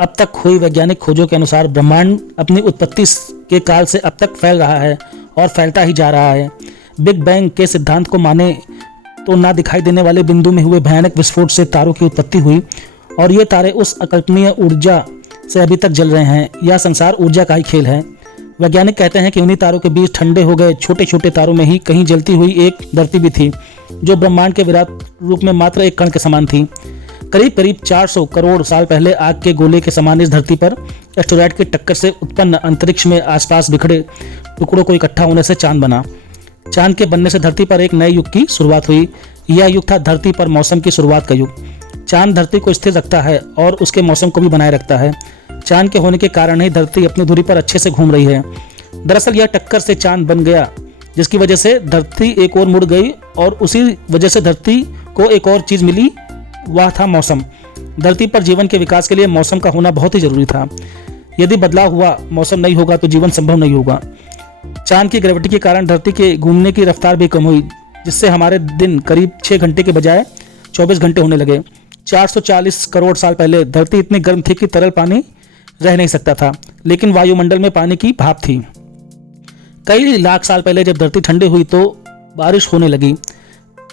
अब तक हुई वैज्ञानिक खोजों के अनुसार ब्रह्मांड अपनी उत्पत्ति के काल से अब तक फैल रहा है और फैलता ही जा रहा है। बिग बैंग के सिद्धांत को माने तो ना दिखाई देने वाले बिंदु में हुए भयानक विस्फोट से तारों की उत्पत्ति हुई और ये तारे उस अकल्पनीय ऊर्जा से अभी तक जल रहे हैं। यह संसार ऊर्जा का ही खेल है। वैज्ञानिक कहते हैं कि उन्हीं तारों के बीच ठंडे हो गए छोटे छोटे तारों में ही कहीं जलती हुई एक धरती भी थी, जो ब्रह्मांड के विराट रूप में मात्र एक कण के समान थी। करीब करीब 400 करोड़ साल पहले आग के गोले के समान इस धरती पर एस्टेरॉयड की टक्कर से उत्पन्न अंतरिक्ष में आसपास बिखरे टुकड़ों को इकट्ठा होने से चांद बना। चांद के बनने से धरती पर एक नए युग की शुरुआत हुई। यह युग था धरती पर मौसम की शुरुआत का युग। चांद धरती को स्थिर रखता है और उसके मौसम को भी बनाए रखता है। चांद के होने के कारण ही धरती अपनी धुरी पर अच्छे से घूम रही है। दरअसल यह टक्कर से चांद बन गया, जिसकी वजह से धरती एक और मुड़ गई और उसी वजह से धरती को एक और चीज मिली, वह था मौसम। धरती पर जीवन के विकास के लिए मौसम का होना बहुत ही जरूरी था। यदि बदलाव हुआ, मौसम नहीं होगा तो जीवन संभव नहीं होगा। चांद की ग्रेविटी के कारण धरती के घूमने की रफ्तार भी कम हुई, जिससे हमारे दिन करीब 6 घंटे के बजाय 24 घंटे होने लगे। 440 करोड़ साल पहले धरती इतनी गर्म थी कि तरल पानी रह नहीं सकता था, लेकिन वायुमंडल में पानी की भाप थी। कई लाख साल पहले जब धरती ठंडी हुई तो बारिश होने लगी।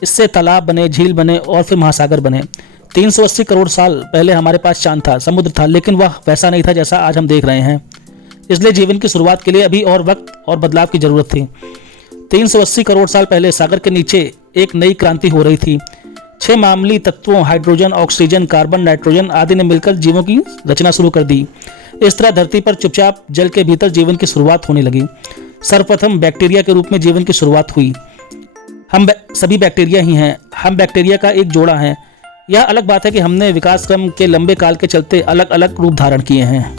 इससे तालाब बने, झील बने और फिर महासागर बने। 380 करोड़ साल पहले हमारे पास चांद था, समुद्र था, लेकिन वह वैसा नहीं था जैसा आज हम देख रहे हैं। इसलिए जीवन की शुरुआत के लिए अभी और वक्त और बदलाव की जरूरत थी। 380 करोड़ साल पहले सागर के नीचे एक नई क्रांति हो रही थी। 6 मामूली तत्वों हाइड्रोजन, ऑक्सीजन, कार्बन, नाइट्रोजन आदि ने मिलकर जीवों की रचना शुरू कर दी। इस तरह धरती पर चुपचाप जल के भीतर जीवन की शुरुआत होने लगी। सर्वप्रथम बैक्टीरिया के रूप में जीवन की शुरुआत हुई। हम सभी बैक्टीरिया ही हैं। हम बैक्टीरिया का एक जोड़ा हैं। यह अलग बात है कि हमने विकास क्रम के लंबे काल के चलते अलग अलग रूप धारण किए हैं।